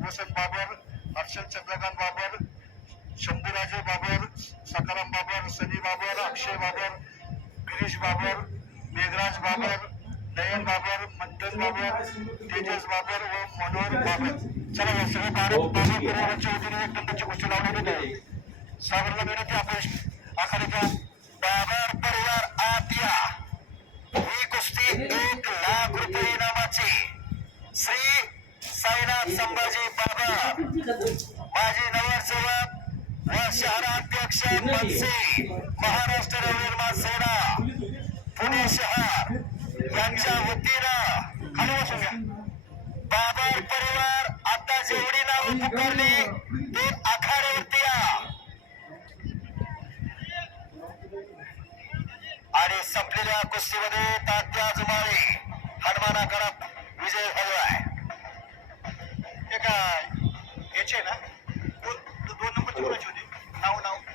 वसंत बाबर हर्षद चंद्रकांत बाबर शंभूराजे बाबर सकाराम बाबर सनी बाबर अक्षय बाबर गिरीश बाबर मेघराज बाबर नयन बाबर मंथन बाबर तेजस बाबर व मनोहर बाबर. चला या सगळ्या बारा बारा परिवाराच्या वतीने एक नंबरची गोष्टी लावलेली आहे. सागरला विनंती आपण आखाड्याच्या बाबर परिवार आत या. ही कुस्ती एक संभाजी बाबा माजी नगरसेवक व शहराध्यक्ष मनसे महाराष्ट्र नवनिर्माण सेना पुणे शहर यांच्या वतीनं खाली बसून घ्या. बाबर परिवार आता जेवढी नावं पुकारली ती आखाड्यावरती या. आणि संपलेल्या कुस्तीमध्ये तात्या जुमाळे हनुमानाकडा विजय याचे ना. दोन नंबरची कोणाची होती. नाव नाव.